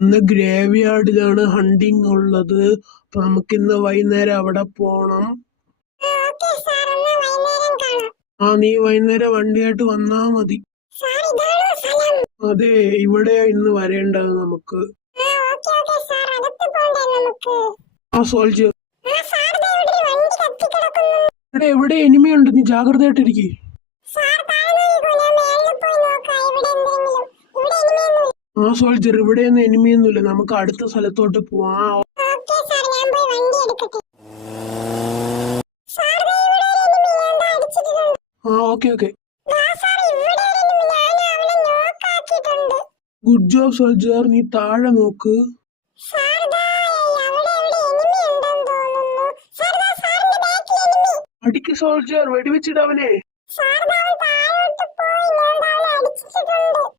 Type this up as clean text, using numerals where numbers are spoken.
ഇന്ന് grave യാർഡിലാണ് hunting ഉള്ളത്. അപ്പൊ നമുക്ക് ഇന്ന് വൈകുന്നേരം അവിടെ പോണം. ഓക്കേ സാർ, എന്നാ വൈകുന്നേരം കാണാം. നീ വൈകുന്നേരം വണ്ടിയായിട്ട് വന്നാ മതി. സാർ, ഇതാണോ സ്ഥലം? അതെ, ഇവിടെ ഇന്ന് വരേണ്ടത് നമുക്ക്. ഓക്കേ സാർ, അകത്ത് പോണ്ടേ നമുക്ക്? സോൾജർ, സാർ, ദേ ഇവിടെ ഒരു വണ്ടി കത്തിക്കിടക്കുന്നു. എവിടെ എനിമിയുണ്ട്, നീ ജാഗ്രതയായിട്ടിരിക്കും. സാർ, താഴെ നോക്കൂ, ഞാൻ മേളിൽ പോയി നോക്കാം ഇവിടെ എന്തെങ്കിലും. ഇവിടെ ഇനിമയൊന്നുമില്ല. സോൾജർ, ഇവിടെയൊന്നും എനിമിയൊന്നുമില്ല, നമുക്ക് അടുത്ത സ്ഥലത്തോട്ട് പോവാം. ഓക്കേ സാർ, ഞാൻ പോയി വണ്ടി എടുക്കട്ടെ. സാർ, ദേ ഇവിടെ ഒരു എനിമി, ഞാൻ ദാ അടിച്ചിട്ടുണ്ട്. ഓക്കെ. ദാ സാർ, ഇവിടെ ഒരു എനിമി, ഞാൻ അവനെ നോക്കാക്കിയിട്ടുണ്ട്. ഗുഡ് ജോബ് സോൾജർ, നീ താഴെ നോക്ക്. സാർ, ദാ അവിടെ എനിമി ഉണ്ടെന്ന് തോന്നുന്നു. സാർ, ദാ സാറിന്റെ ബാക്കിൽ എനിമി. അടിക്ക് സോൾജർ, വെടിവെച്ചിടവനെ. സാർ, ദാ അവൻ താഴോട്ട് പോയി, ഞാൻ ദാ അവനെ അടിച്ചിട്ടുണ്ട്.